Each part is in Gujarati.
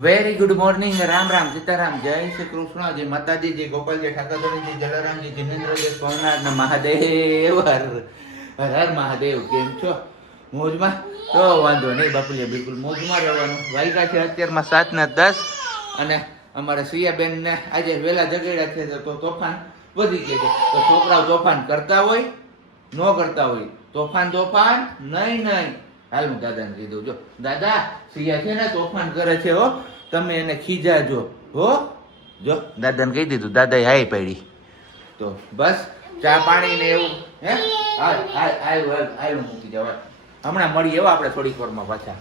Very good morning. Ram Ram Sitaram, જય શ્રી કૃષ્ણ, જય માતાજી, જય ગોપાલજી, ઠાકરજી, જય જલારામજી, જિનેન્દ્રજી, સોમનાથ ને મહાદેવ. હર હર મહાદેવ. કેમ છો? મોજમાં? તો વાંધો નહીં બાપુલિયા, બિલકુલ મોજમાં રહેવાનું. વાગ્યા છે અત્યારમાં 7:10 અને અમારે સિયાબેન ને આજે વહેલા જગાડ્યા છે તો તોફાન વધી ગયા છે. તો છોકરાઓ તોફાન કરતા હોય ન કરતા હોય, તોફાન નહીં. હાલ હું દાદાને કીધું, જો દાદા સિયા છે ને તોફાન કરે છે હો, તમે એને ખીજાજો હો. જો દાદાને કહી દીધું, દાદાએ હાય પાડી. તો બસ ચા પાણી ને એવું હે હાલ મૂકી જવા. હમણાં મળીએ એવા આપણે થોડીક વારમાં પાછા.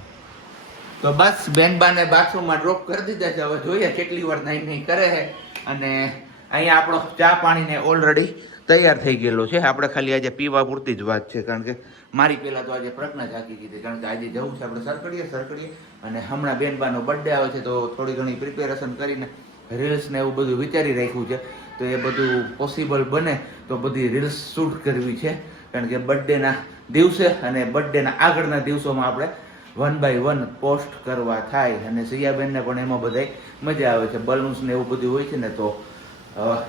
તો બસ બેનબાને બાથરૂમમાં ડ્રોપ કરી દીધા છે. હવે જોઈએ કેટલી વાર નહીં કરે છે. અને અહીંયા આપણો ચા પાણીને ઓલરેડી તૈયાર થઈ ગયેલો છે. આપણે ખાલી આજે પીવા પૂરતી જ વાત છે, કારણ કે મારી પહેલાં તો આજે પ્રજ્ઞા જાગી દીધી, કારણ કે આજે જવું છે આપણે સરકડીએ અને હમણાં બેનબાનો બર્થડે આવે છે, તો થોડી ઘણી પ્રિપેરેશન કરીને રીલ્સ ને એવું બધું વિચારી રાખ્યું છે. તો એ બધું પોસિબલ બને તો બધી રીલ્સ શૂટ કરવી છે, કારણ કે બર્થડેના દિવસે અને બર્થડેના આગળના દિવસોમાં આપણે 1 by 1 પોસ્ટ કરવા થાય. અને સિયાબેનને પણ એમાં બધાય મજા આવે છે. બલૂન્સ ને એવું બધું હોય છે ને, તો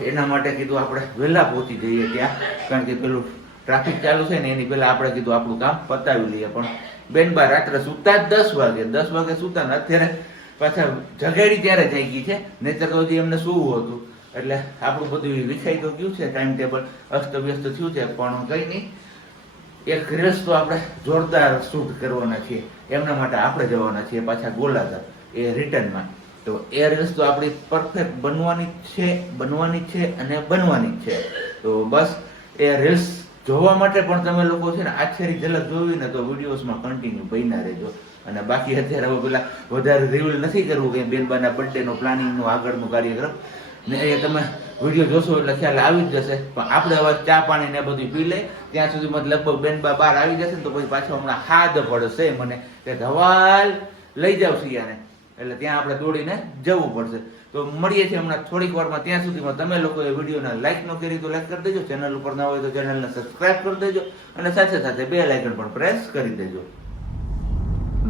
એના માટે કીધું આપણે વહેલા પહોંચી જઈએ ત્યાં, કારણ કે પેલું ટ્રાફિક ચાલુ છે ને એની પહેલા આપણે કીધું આપણું કામ પતાવી લઈએ. પણ બેનબા રાત્રે સૂતા જ 10 વાગે સૂતા ને અત્યારે પાછા જગાડી ત્યારે થઈ ગઈ છે, નહીતર તો હજી એમને સૂવું હતું. એટલે આપણું બધું વિખાઈ તો ગયું છે, ટાઈમ ટેબલ અસ્તવ્યસ્ત થયું છે. પણ કંઈ નહીં, એક રીલ્સ તો આપણે જોરદાર શૂટ કરવાના છીએ. એમના માટે આપણે જવાના છીએ પાછા ગોલાધાર એ રિટર્નમાં. તો એ રીલ્સ તો આપણી પરફેક્ટ બનવાની જ છે. તો બસ એ રીલ્સ જોવા માટે પણ તમે લોકો છે ને આછેરી ઝલક જોવી ને તો વિડીયોઝમાં કન્ટિન્યુ બન્યા રહેજો. અને બાકી અત્યારે હવે પેલા વધારે રિવીલ નથી કરવું કે બેનબાના બર્થડેનો પ્લાનિંગનું આગળનું કાર્યક્રમ ને એ તમે વિડીયો જોશો એટલે ખ્યાલ આવી જ જશે. પણ આપણે હવે ચા પાણી ને બધું પી લઈ ત્યાં સુધીમાં લગભગ બેનબા બહાર આવી જશે ને, તો પછી પાછો હમણાં હાદ પડશે મને કે ધવાલ લઈ જાવ સિયાને, એટલે ત્યાં આપણે દોડીને જવું પડશે. તો મળીએ છીએ હમણાં થોડીક વારમાં. ત્યાં સુધીમાં તમે લોકો એ વિડીયોને લાઈક ન કરી તો લાઈક કરી દેજો, ચેનલ ઉપર ના હોય તો ચેનલને સબસ્ક્રાઇબ કરી દેજો, અને સાથે સાથે બેલ આઇકન પણ પ્રેસ કરી દેજો.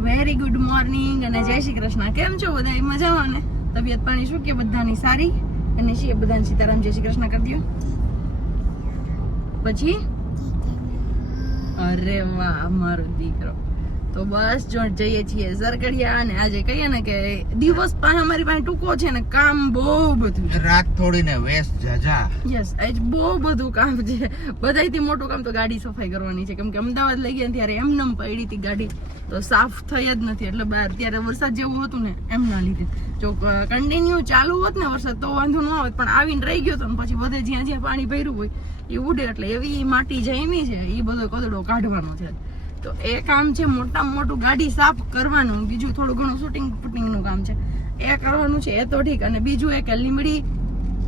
વેરી ગુડ મોર્નિંગ અને જય શ્રી કૃષ્ણ. કેમ છો બધા? મજામાં ને? તબિયત પાણી શું કે બધાની સારી? અને છીએ બધાને સીતારામ જય શ્રી કૃષ્ણ કરી દો. પછી અરે વાહ મારો દીકરો. તો બસ જો જઈએ છીએ સરકડિયા. અને આજે કહીએ ને કે દિવસ પાસે અમારી પાસે ટૂંકો છે ને કામ બહુ બધું છે. રાત થોડી ને વેસ્ટ જાજા. યસ, આજ બહુ બધું કામ છે. બધાયથી મોટું કામ તો ગાડી સફાઈ કરવાની છે, કેમ કે અમદાવાદ લઈ ગયા ત્યારે એમનેમ પડી હતી ગાડી, તો સાફ થઈ જ નથી. એટલે ત્યારે વરસાદ જેવું હતું ને એમના લીધે. જો કન્ટિન્યુ ચાલુ હોત ને વરસાદ તો વાંધો ન આવત, પણ આવીને રહી ગયો તો ને પછી બધે જ્યાં પાણી ભર્યું હોય એ ઉડે, એટલે એવી માટી જામી છે, એ બધો કદડો કાઢવાનો છે. તો એ કામ છે મોટામાં મોટું, ગાડી સાફ કરવાનું. બીજું થોડું ઘણું શૂટિંગનું કામ છે એ કરવાનું છે, એ તો ઠીક. અને બીજું એક લીમડી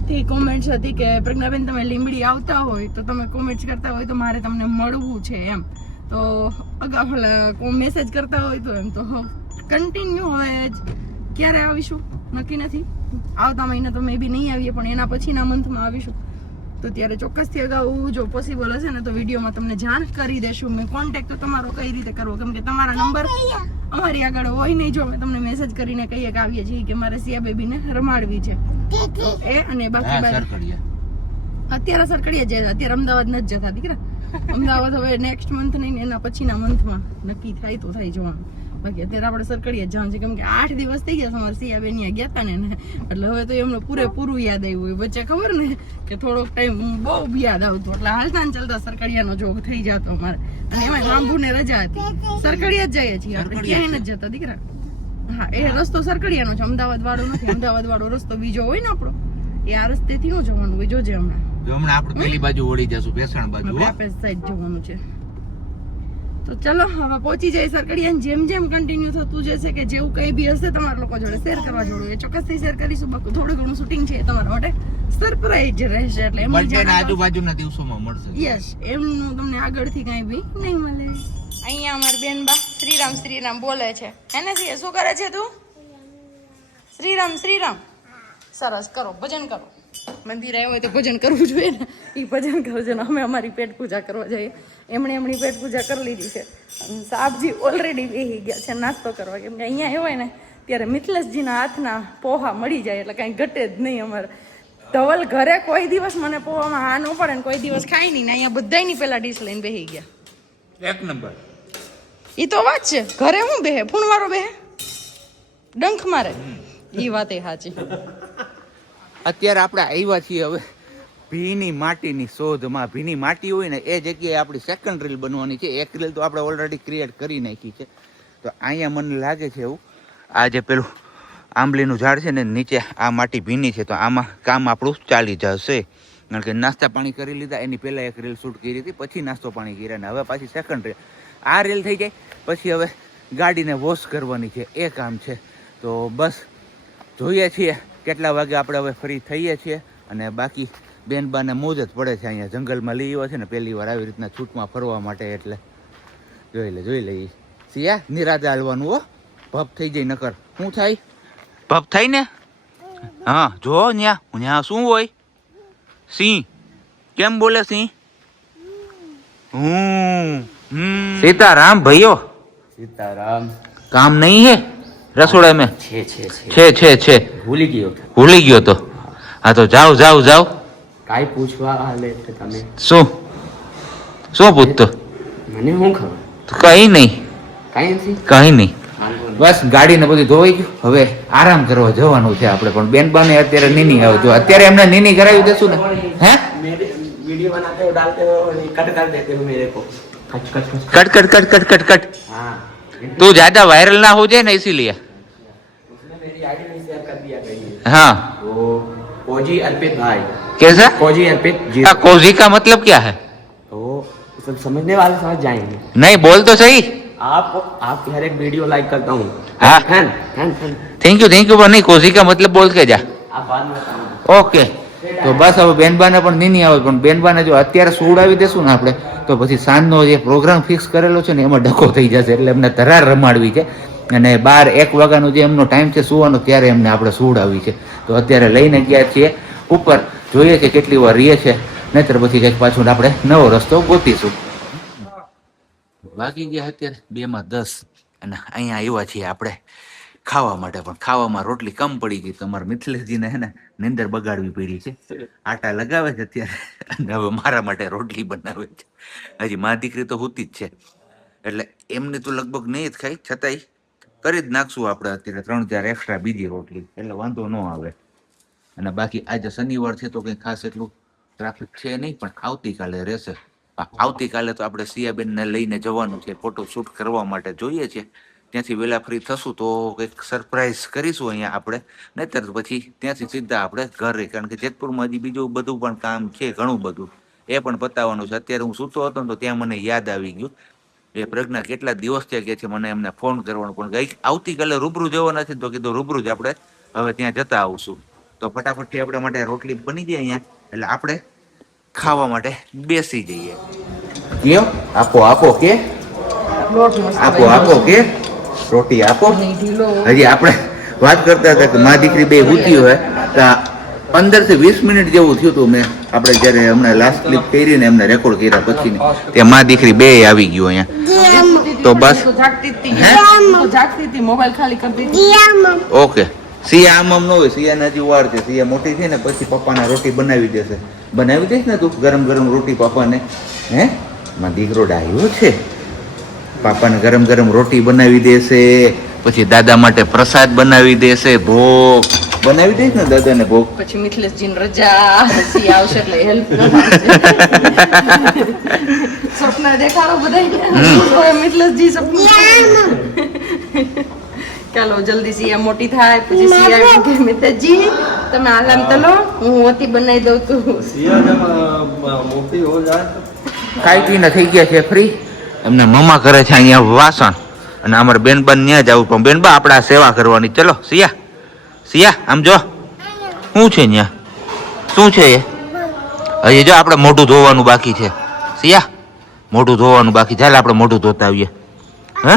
થી કોમેન્ટ્સ હતી કે પ્રજ્ઞાબેન તમે લીમડી આવતા હોય તો તમે કોમેન્ટ્સ કરતા હોય તો મારે તમને મળવું છે એમ. તો અગાઉ મેસેજ કરતા હોય તો એમ તો કન્ટિન્યુ હવે ક્યારે આવીશું નક્કી નથી. આવતા મહિને તો મે બી નહીં આવીએ, પણ એના પછીના મંથમાં આવીશું. તો ત્યારે ચોક્કસથી અગાઉ જો પોસિબલ હશે ને તો વિડીયોમાં તમને જાણ કરી દેશું. મેં કોન્ટેક્ટ તો તમારો કઈ રીતે કરવો, કેમ કે તમારા નંબર અમારી આગળ હોય નહીં. જો અમે તમને મેસેજ કરીને કહીએ કે આવીએ છીએ કે મારે સિયા બેબીને રમાડવી છે, તો એ અને બાકી અત્યારે સરકડીએ જાય. અત્યારે અમદાવાદ નથી જતા દીકરા. અમદાવાદ હવે નેક્સ્ટ મંથ નહીં, એના પછીના મંથમાં નક્કી થાય તો થાય જવાનું. બાકી અત્યારે આપણે સરકડીએ જવાનું છે, કેમ કે 8 દિવસ થઈ ગયા અમારે સિયાબેન ગયા હતા ને, એટલે હવે તો એમને પૂરેપૂરું યાદ આવ્યું હોય. વચ્ચે ખબર ને કે થોડોક ટાઈમ બહુ યાદ આવતો, એટલે હાલતા ને ચાલતા સરકડિયાનો જોગ થઈ જતો અમારે. અને એમાં રામભુ ને રજા હતી, સરકડિયા જ જઈએ છીએ આપણે, ક્યાંય નથી જતા દીકરા. હા, એ રસ્તો સરકડિયાનો છે, અમદાવાદ વાળો નથી. અમદાવાદ વાળો રસ્તો બીજો હોય ને આપણો, એ આ રસ્તેથી ન જવાનું હોય. જોજે હમણાં આપણે પેલી બાજુ વળી જશું, ભેસાણ બાજુ આપે સાઈડ જવાનું છે. તો ચલો હવે પહોંચી જાય સરકડિયા. જેમ જેમ કન્ટિન્યુ થતું જશે કે જેવું કઈ બી હશે તમારા લોકો જોડે શેર કરવા જોડે એ ચોક્કસથી શેર કરીશું. બાકી થોડું ઘણું શૂટિંગ છે તમારા માટે સરપ્રાઈઝ રહેશે, એટલે આજુબાજુના દિવસોમાં મળશે. યસ, એમનું તમને આગળથી કઈ બી નહીં મળે. અહીંયા અમાર બેનબા શ્રીરામ બોલે છે. એને શું કરે છે તું? શ્રીરામ સરસ, કરો ભજન કરો. મંદિર આવ્યો હોય તો ભજન કરવું જોઈએ ને, એ ભજન કરવું જોઈએ. અમે અમારી પેટ પૂજા કરવા જઈએ. એમની પેટ પૂજા કરી લીધી છે. સાહેબજી ઓલરેડી બેસી ગયા છે નાસ્તો કરવા, કેમ કે અહીંયા આવ્યો હોય ને ત્યારે મિથલેશજીના હાથના પોહા મળી જાય એટલે કાંઈ ઘટે જ નહીં અમારે. ધવલ ઘરે કોઈ દિવસ મને પોવામાં હા ન પડે ને કોઈ દિવસ ખાય નહીં ને અહીંયા બધાયની પેલા ડીશ લઈને બેસી ગયા. એક નંબર. ઈ તો વાત છે, ઘરે હું બેહે ફૂણવારો બેહે ડંખ મારે, ઈ વાત એ સાચી. અત્યારે આપણે આવ્યા છીએ હવે ભીની માટીની શોધમાં. ભીની માટી હોય ને એ જગ્યાએ આપણી સેકન્ડ રીલ બનવાની છે. એક રીલ તો આપણે ઓલરેડી ક્રિએટ કરી નાખી છે. તો અહીંયા મને લાગે છે એવું, આ જે પેલું આંબલીનું ઝાડ છે ને નીચે આ માટી ભીની છે, તો આમાં કામ આપણું ચાલી જશે. કારણ કે નાસ્તા પાણી કરી લીધા, એની પહેલાં એક રીલ શૂટ કરી હતી, પછી નાસ્તો પાણી કર્યા ને હવે પાછી સેકન્ડ રીલ. આ રીલ થઈ જાય પછી હવે ગાડીને વોશ કરવાની છે, એ કામ છે. તો બસ જોઈએ છીએ કેટલા વાગે આપણે હવે ફ્રી થઈએ છીએ. અને બાકી બેનબાને મોજ જ પડે છે. અહીંયા જંગલમાં લઈ આવ્યા છે ને પહેલી વાર આવી રીતના છૂટમાં ફરવા માટે, એટલે જોઈ લઈએ. સિયા નિરાતે હાલવાનું હો, ભપ થઈ જાય નકર શું થાય? ભપ થાય ને. હા જો ન્યા શું હોય? સિંહ કેમ બોલે સિંહ? सीताराम भैया सीताराम काम नहीं है रसोड़ा में? छे भूली गयो तो हाँ तो जाओ કાઈ પૂછવા હાલે છે તમે? શું પૂછતો? મને શું ખબર? તો કઈ નહીં. કાઈ નથી. બસ ગાડીને બધું ધોવાઈ ગયું, હવે આરામ કરવા જવાનું છે આપણે. પણ બેનબાને અત્યારે નીની આવે, જો અત્યારે એમને નીની કરાવી દેશું ને. હે वीडियो बनाते हो डालते हो कट कर देते हो मेरे को. कट हाँ तू ज्यादा वायरल ना हो जाए ना इसीलिए. उसने मेरी आईडी में शेयर कर दिया कहीं. हाँ वो कोजी अर्पित भाई. कैसा? कोजी अर्पित जी. कोजी का मतलब क्या है? तो सब समझने वाले समझ जाएंगे. नहीं बोल तो सही. आप हर एक वीडियो लाइक करता हूँ. हाँ फैन थैंक यू पर नहीं, कोजी का मतलब बोल के जा. आप बाद में बताऊंगा. ઓકે તો બસ હવે બેનબાને પણ નીની આવે, પણ બેનબાને જો અત્યારે સુવડાવી દેશું ને આપણે તો પછી સાંજનો જે પ્રોગ્રામ ફિક્સ કરેલો છે ને એમાં ડખો થઈ જશે. એટલે એમને ધરાર રમાડવી છે અને 12-1 વાગ્યાનો જે એમનો ટાઈમ છે સુવાનો, ત્યારે એમને આપણે સુવડાવી છે. તો અત્યારે લઈને ગયા છીએ ઉપર, જોઈએ છે કેટલી વાર રહીએ છે, નહીતર પછી કંઈક પાછું આપણે નવો રસ્તો ગોતીશું. વાગી ગયા અત્યારે 2:10 અને અહીંયા આવ્યા છીએ આપણે ખાવા માટે. પણ ખાવામાં રોટલી કમ પડી ગઈ. તમારા મિથલેશજીને હે ને નીંદર બગાડવી પડી છે. આટા લગાવે છે અત્યારે અને હવે મારા માટે રોટલી બનાવે છે. હજી મા દીકરી તો હોતી જ છે, એટલે એમને તો લગભગ નહીં જ ખાઈ, છતાંય કરી જ નાખશું આપણે અત્યારે 3-4 એક્સ્ટ્રા બીજી રોટલી, એટલે વાંધો ન આવે. અને બાકી આજે શનિવાર છે તો કંઈ ખાસ એટલું ટ્રાફિક છે નહીં, પણ આવતીકાલે રહેશે. આવતીકાલે તો આપણે સિયાબેનને લઈને જવાનું છે ફોટો શૂટ કરવા માટે. જોઈએ છે ત્યાંથી વહેલા ફ્રી થશું તો કંઈક સરપ્રાઈઝ કરીશું અહીંયા આપણે, નહીતર પછી ત્યાંથી સીધા આપણે ઘરે. કારણ કે જેતપુરમાં હજી બીજું બધું પણ કામ છે, ઘણું બધું, એ પણ પતાવવાનું છે. અત્યારે હું સૂતો હતો ને તો ત્યાં મને યાદ આવી ગયું, એ પ્રજ્ઞા કેટલા દિવસ થયા કે છે મને એમને ફોન કરવાનો, પણ ગઈ આવતીકાલે રૂબરૂ જવાના છે તો કીધું રૂબરૂ જ આપણે હવે ત્યાં જતા આવશું. તો ફટાફટથી આપણા માટે રોટલી બની જાય અહીંયા, એટલે આપણે ખાવા માટે બેસી જઈએ. કયો આપો કે આપો કે રોટી આપો. હજી આપણે વાત કરતા હતા કે મા દીકરી બે ઊતી હોય તો 15 થી 20 મિનિટ જેવું થયું હતું. મેં આપણે જયારે હમણાં લાસ્ટ ક્લિપ કરીને એમને રેકોર્ડ કર્યા પછી ત્યાં મા દીકરી બે આવી ગયો અહીંયા. તો બસ જાગતી મોબાઈલ ખાલી કરી દીધી. ઓકે સિયા આમ ન હોય, સિયાને હજી વાર છે. સિયા મોટી છે ને પછી પપ્પાને રોટી બનાવી દેશે. બનાવી દઈશ ને તું ગરમ ગરમ રોટી પપ્પાને? હે માં દીકરો ડાયો છે, પાપાને ગરમ ગરમ રોટી બનાવી દેશે, પછી દાદા માટે પ્રસાદ બનાવી દેશે, ભોગ બનાવી દઈશ ને દાદાને ભોગ. પછી મિથલેશજીની રજા પછી આવશે એટલે હેલ્પ સપના દેખાડો બધાય. મિથલેશજી સપના ચાલો જલ્દી સિયા મોટી થાય પછી સિયા કે મિથલેશજી તમે આરામ તલો, હું હોતી બનાવી દઉં તું. सिया जब मोटी हो जाए ખાઈ પીને થઈ ગયા છે ફ્રી. એમને મમ્મા કરે છે અહીંયા વાસણ અને અમારે બેનબા ત્યાં જવું, પણ બેનબા આપણે આ સેવા કરવાની. ચલો સિયા આમ જો શું છે ત્યાં, શું છે એ? હજી જો આપણે મોઢું ધોવાનું બાકી છે. સિયા મોઢું ધોવાનું બાકી, ચાલ આપણે મોઢું ધોતા આવીએ. હે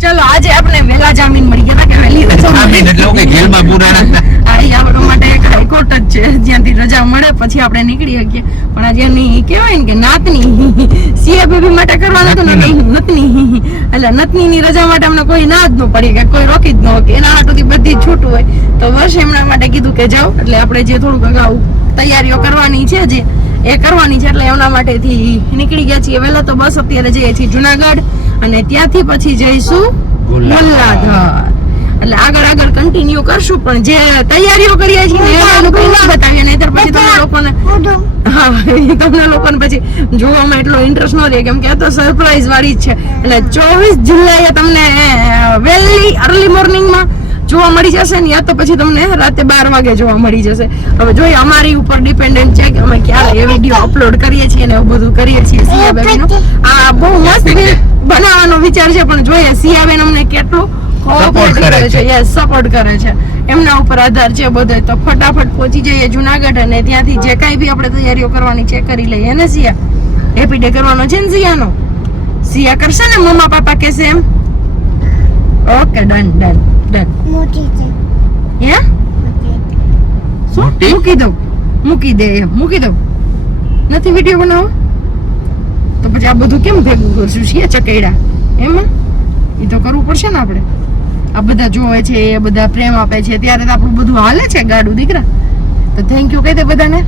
ચલો આજે આપણે વહેલા જામીન મળી ગયા કે વહેલી રજા. જામીન એટલે કે જેલમાં પૂરાણા. આ આપણા માટે એક હાઈકોર્ટ જ છે જ્યાંથી રજા મળે પછી આપણે નીકળી શકીએ. પણ આજે એની કહેવાય ને કે નાતની સીએ બેબી માટે કરવાનું હતું ને નતની એટલે નતની રજા માટે અમને કોઈ ના જ ન પડી કે કોઈ રોકી જ ન હોય એના હાટુથી બધી જ છૂટું હોય. તો વર્ષ એમના માટે કીધું કે જાઓ એટલે આપણે જે થોડુંક અગાઉ તૈયારીઓ કરવાની છે જે એ કરવાની છે એટલે એમના માટેથી નીકળી ગયા છીએ વહેલા. તો બસ અત્યારે જઈએ છીએ જુનાગઢ અને ત્યાંથી પછી જઈશું મુલ્લાધર. એટલે આગળ કન્ટિન્યુ કરશું પણ જે તૈયારીઓ કરીએ છીએ ને એ લોકો ના બતાવીએ નહીતર પછી તમને લોકોને તમને લોકોને પછી જોવામાં એટલો ઇન્ટરેસ્ટ ન રહે કેમ કે આ તો સરપ્રાઈઝ વાળી જ છે. એટલે 24 જુલાઈએ તમને વહેલી અર્લી મોર્નિંગમાં જોવા મળી જશે ને યા તો પછી તમને રાતે 12 વાગે જોવા મળી જશે. હવે જોઈએ અમારી ઉપર ડિપેન્ડન્ટ છે કે અમે ક્યારે એ વિડીયો અપલોડ કરીએ છીએ ને એવું બધું કરીએ છીએ. સિયાબેનનો આ બહુ મસ્ત બનાવવાનો વિચાર છે પણ જોઈએ સિયાબેન અમને કેટલું કોઓપરેટ કરે છે. યસ સપોર્ટ કરે છે એમના ઉપર આધાર છે બધો. તો ફટાફટ પહોંચી જઈએ જુનાગઢ અને ત્યાંથી જે કાંઈ બી આપણે તૈયારીઓ કરવાની છે કરી લઈએ ને સિયા. હેપી ડે કરવાનો છે ને સિયાનો. સિયા કરશે ને મમ્મા પાપા કહેશે એમ. Okay done done done. હે શું મૂકી દે એમ મૂકી દઉં નથી વિડીયો બનાવો તો પછી આ બધું કેમ ભેગું કરશું છીએ ચકેડા એમાં એ તો કરવું પડશે ને આપણે. આ બધા જોવે છે એ બધા પ્રેમ આપે છે ત્યારે તો આપણું બધું હાલે છે ગાડું દીકરા. તો થેન્ક યુ કહી દે બધાને.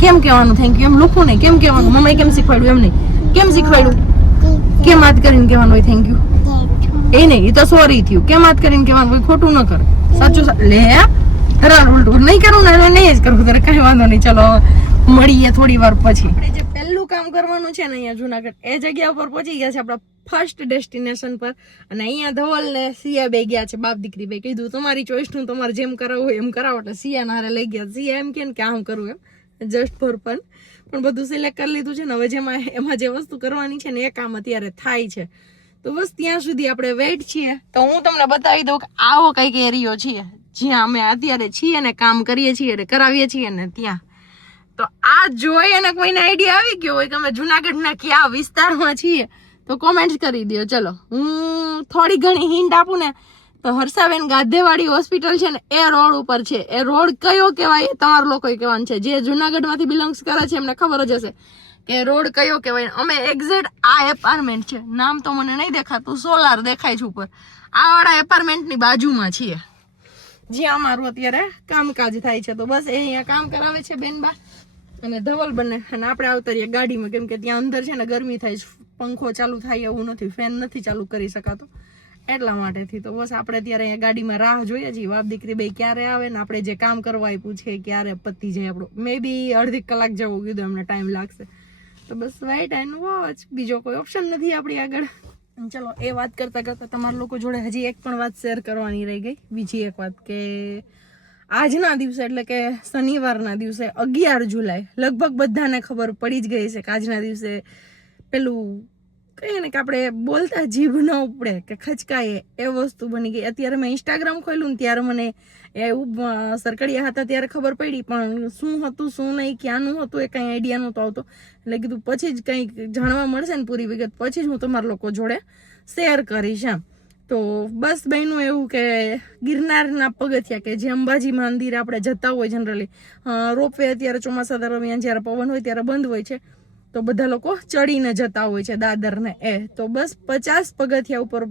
કેમ કહેવાનું થેન્ક યુ એમ લખું નહીં કેમ કહેવાનું મમ્માએ કેમ શીખવાડ્યું એમ નહીં કેમ શીખવાડ્યું કેમ વાત કરીને કહેવાનું હોય થેન્ક યુ એ નહીં એ તો સોરી થયું કેમ વાત કરીને કહેવાનું હોય ખોટું ન કરે સાચું લે ધરાર ઉલટું નહીં કરું ને એટલે નહીં જ કરું તારે કઈ વાંધો નહીં. ચલો મળીએ થોડી વાર પછી. આપણે જે પહેલું કામ કરવાનું છે ને અહીંયા જુનાગઢ એ જગ્યા ઉપર પહોંચી ગયા છે આપણા ફર્સ્ટ ડેસ્ટિનેશન પર. અને અહીંયા ધવલ ને સિયા બે ગયા છે બાપ દીકરી બે. કીધું તમારી ચોઈસ નું તમારે જેમ કરાવવું હોય એમ કરાવો એટલે સિયા ના હારે લઈ ગયા. સિયા એમ કે આમ કરવું એમ જસ્ટ ફોર ફન પણ બધું સિલેક્ટ કરી લીધું છે ને હવે જેમાં એમાં જે વસ્તુ કરવાની છે ને એ કામ અત્યારે થાય છે. તો બસ ત્યાં સુધી આપણે વેઇટ છીએ. તો હું તમને બતાવી દઉં કે આવો કઈક એરિયો છે જ્યાં અમે અત્યારે છીએ ને કામ કરીએ છીએ ને કરાવીએ છીએ ને ત્યાં. તો આ જોઈ અને કોઈને આઈડિયા આવી ગયો હોય કે અમે જુનાગઢના કયા વિસ્તારમાં છીએ તો કોમેન્ટ કરી દો. ચલો હું થોડી ઘણી હિન્ટ આપું ને તો હર્ષાબેન ગાધેવાડી હોસ્પિટલ છે ને એ રોડ ઉપર છે. એ રોડ કયો કહેવાય એ તમારા લોકોએ કહેવાનું છે. જે જુનાગઢમાંથી બિલોંગ્સ કરે છે એમને ખબર જ હશે કે રોડ કયો કહેવાય. અમે એક્ઝેક્ટ આ એપાર્ટમેન્ટ છે નામ તો મને નહીં દેખાતું સોલાર દેખાય છે ઉપર આ વાળા એપાર્ટમેન્ટની બાજુમાં છીએ જ્યાં અમારું અત્યારે કામકાજ થાય છે. તો બસ એ અહીંયા કામ કરાવે છે બેનબા અને ધવલ બને અને આપણે આવતારીએ ગાડીમાં કેમ કે ત્યાં અંદર છે ને ગરમી થાય છે પંખો ચાલુ થાય એવું નથી ફેન નથી ચાલુ કરી શકાતો એટલા માટેથી. તો બસ આપણે ત્યારે અહીંયા ગાડીમાં રાહ જોઈએ છીએ બાપ દીકરી બે ક્યારે આવે ને આપણે જે કામ કરવા આપ્યું છે ક્યારે પતી જાય આપણું. મે બી અડધી કલાક જેવું કીધું એમને ટાઈમ લાગશે. તો બસ વેઇટ એન્ડ વોચ બીજો કોઈ ઓપ્શન નથી આપણી આગળ. ચલો એ વાત કરતા કરતા તમારા લોકો જોડે હજી એક પણ વાત શેર કરવાની રહી ગઈ. બીજી એક વાત કે આજના દિવસે એટલે કે શનિવારના દિવસે 11 જુલાઈ લગભગ બધાને ખબર પડી જ ગઈ છે કે આજના દિવસે પેલું કહીએ ને કે આપણે બોલતા જીભ ન ઉપડે કે ખચકાય એ વસ્તુ બની ગઈ. અત્યારે મેં ઇન્સ્ટાગ્રામ ખોલ્યું ને ત્યારે મને એવું સરકડિયા હતા ત્યારે ખબર પડી પણ શું હતું શું નહીં ક્યાંનું હતું એ કંઈ આઈડિયા નહોતો આવતો. એટલે કીધું પછી જ કંઈક જાણવા મળશે ને પૂરી વિગત પછી જ હું તમારા લોકો જોડે શેર કરીશ એમ. તો બસ બહેનું એવું કે ગિરનારના પગથિયા કે જે અંબાજી મંદિર આપણે જતા હોય જનરલી રોપવે અત્યારે ચોમાસા દરમિયાન જ્યારે પવન હોય ત્યારે બંધ હોય છે તો બધા લોકો ચડીને જતા હોય છે દાદરને એ. તો બસ 50 પગથિયા ઉપર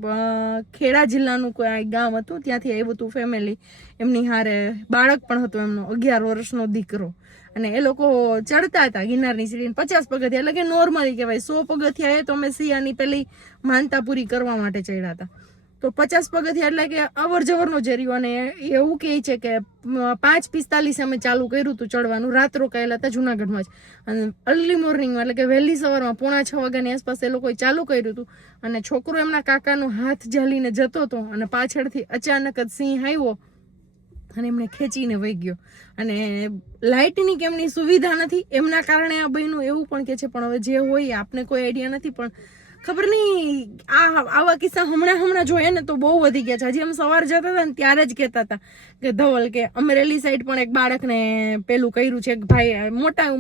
ખેડા જિલ્લાનું કોઈ ગામ હતું ત્યાંથી આવ્યું હતું ફેમિલી એમની હારે બાળક પણ હતું એમનો 11 વર્ષનો દીકરો અને એ લોકો ચડતા હતા ગિરનારની સીડીને 50 પગથિયા એટલે કે નોર્મલી કહેવાય 100 પગથિયા એ તો અમે સિયાની પેલી માનતા પૂરી કરવા માટે ચડ્યા હતા. તો 50 પગથિયા એટલે કે અવર જવરનો જર્યો અને એવું કહે છે કે 5:45 અમે ચાલુ કર્યું હતું ચડવાનું રાત રોકાયેલા હતા જુનાગઢમાં જ અને અર્લી મોર્નિંગમાં એટલે કે વહેલી સવારમાં 5:45 વાગ્યાની આસપાસ એ લોકોએ ચાલુ કર્યું હતું અને છોકરો એમના કાકાનો હાથ ઝાલીને જતો હતો અને પાછળથી અચાનક જ સિંહ આવ્યો અને એમને ખેંચીને વહી ગયો. અને લાઇટની કેમની સુવિધા નથી એમના કારણે આ બહેનું એવું પણ કે છે પણ હવે જે હોય આપને કોઈ આઈડિયા નથી પણ ખબર નહીં આવા કિસ્સા હમણાં જોઈએ ને તો બહુ વધી ગયા છે. હજી અમે સવાર જતા હતા ને ત્યારે જ કહેતા હતા કે ધવલ કે અમરેલી સાઈડ પણ એક બાળકને પેલું કર્યું છે ભાઈ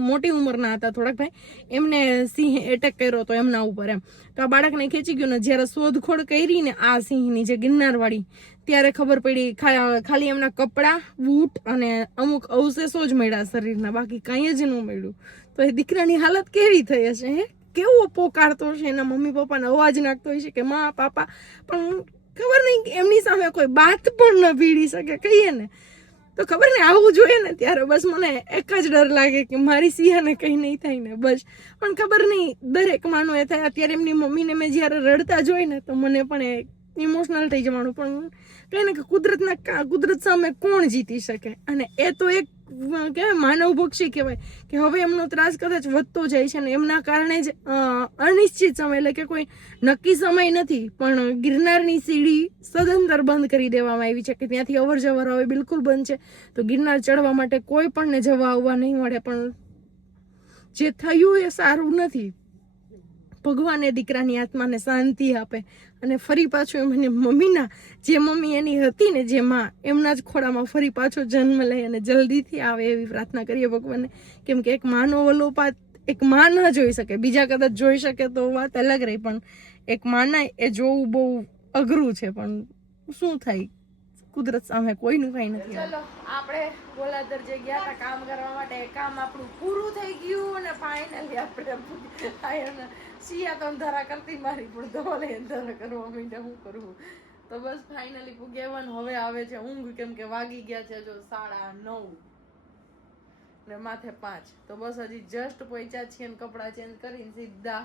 મોટી ઉંમરના હતા થોડાક ભાઈ એમને સિંહ એટેક કર્યો હતો એમના ઉપર એમ. તો આ બાળકને ખેંચી ગયું ને જ્યારે શોધખોળ કરી ને આ સિંહની જે ગિરનારવાળી ત્યારે ખબર પડી ખાલી એમના કપડાં બૂટ અને અમુક અવશેષો જ મળ્યા શરીરના, બાકી કંઈ જ ન મળ્યું. તો એ દીકરાની હાલત કેવી થઈ હશે? હે, કેવો પોકારતો હશે, એના મમ્મી પપ્પાને અવાજ નાખતો હોય છે કે માં પાપા, પણ ખબર નહીં કે એમની સામે કોઈ બાત પણ ન ભીડી શકે, કહીએ ને તો ખબર ને આવું જોઈએ ને ત્યારે બસ મને એક જ ડર લાગે કે મારી સિયાને કંઈ નહીં થાય ને બસ. પણ ખબર નહીં દરેક માનો એ થાય. અત્યારે એમની મમ્મીને મેં જ્યારે રડતા જોઈ ને તો મને પણ ઇમોશનલ થઈ જવાનું. પણ કહે ને કે કુદરત સામે કોણ જીતી શકે, અને એ તો એક કહેવાય માનવ પક્ષી કહેવાય કે હવે એમનો ત્રાસ કદાચ વધતો જાય છે ને એમના કારણે જ અનિશ્ચિત સમય એટલે કે કોઈ નક્કી સમય નથી પણ ગિરનારની સીડી સદંતર બંધ કરી દેવામાં આવી છે કે ત્યાંથી અવર જવર હવે બિલકુલ બંધ છે. તો ગિરનાર ચડવા માટે કોઈ પણને જવા આવવા નહીં મળે. પણ જે થયું એ સારું નથી. ભગવાન એ દીકરાની આત્માને શાંતિ આપે અને ફરી પાછું એમને મમ્મીના જે મમ્મી એની હતી ને જે માં એમના જ ખોળામાં ફરી પાછો જન્મ લે અને જલ્દીથી આવે એવી પ્રાર્થના કરીએ ભગવાનને. કેમ કે એક માનો વલોપાત એક માં ન જોઈ શકે, બીજા કદાચ જોઈ શકે તો વાત અલગ રહી, પણ એક માના એ જોવું બહુ અઘરું છે. પણ શું થાય, કુદરત સામે કોઈનું કઈ નથી. ચલો આપણે ગોલાધર જે ગયા હતા કામ કરવા માટે, કામ આપણું પૂરું થઈ ગયું અને ફાઇનલી આપણે સિયા તો અંધારા કરતી મારી પણ ધોલે અંધારા કરવા માંડ્યા. શું કરવું? તો બસ ફાઇનલી પૂગ્યા. હવે આવે છે ઊંઘ, કેમ કે વાગી ગયા છે જો 9:30 ને માથે 5. તો બસ હજી જસ્ટ પહોંચ્યા છીએ ને કપડાં ચેન્જ કરીને સીધા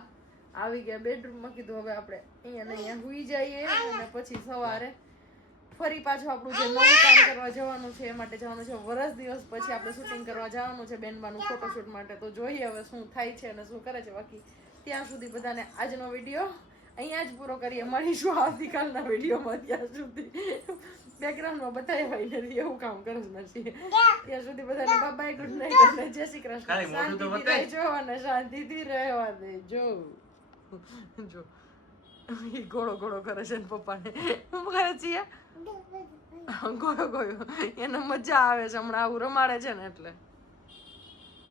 આવી ગયા બેડરૂમમાં. કીધું હવે આપણે અહીંયા સુઈ જઈએ અને પછી સવારે ફરી પાછું આપણું જે નવું કામ કરવા જવાનું છે એ માટે જવાનું છે. વરસ દિવસ પછી આપણે શૂટિંગ કરવા જવાનું છે બેનબાનું ફોટોશૂટ માટે. તો જોઈએ હવે શું થાય છે અને શું કરે છે. બાકી ત્યાં સુધી બધાને આજનો વિડીયો અહીંયા જ પૂરો કરીએ. મળીશું આવતીકાલના વિડીયોમાં. ત્યાં સુધી બેકગ્રાઉન્ડમાં બતાવ્યા નથી એવું કામ કરે નથી. ત્યાં સુધી બધાને બાય બાય, ગુડ નાઇટ અને જય શ્રી કૃષ્ણ. શાંતિથી રહેજો અને શાંતિથી રહેવા દેજો. જો ગોળો ગોળો કરે છે ને પપ્પાને હું કરે છીએ ગોળો ગોળો એને મજા આવે છે હમણાં આવું રમાડે છે ને એટલે.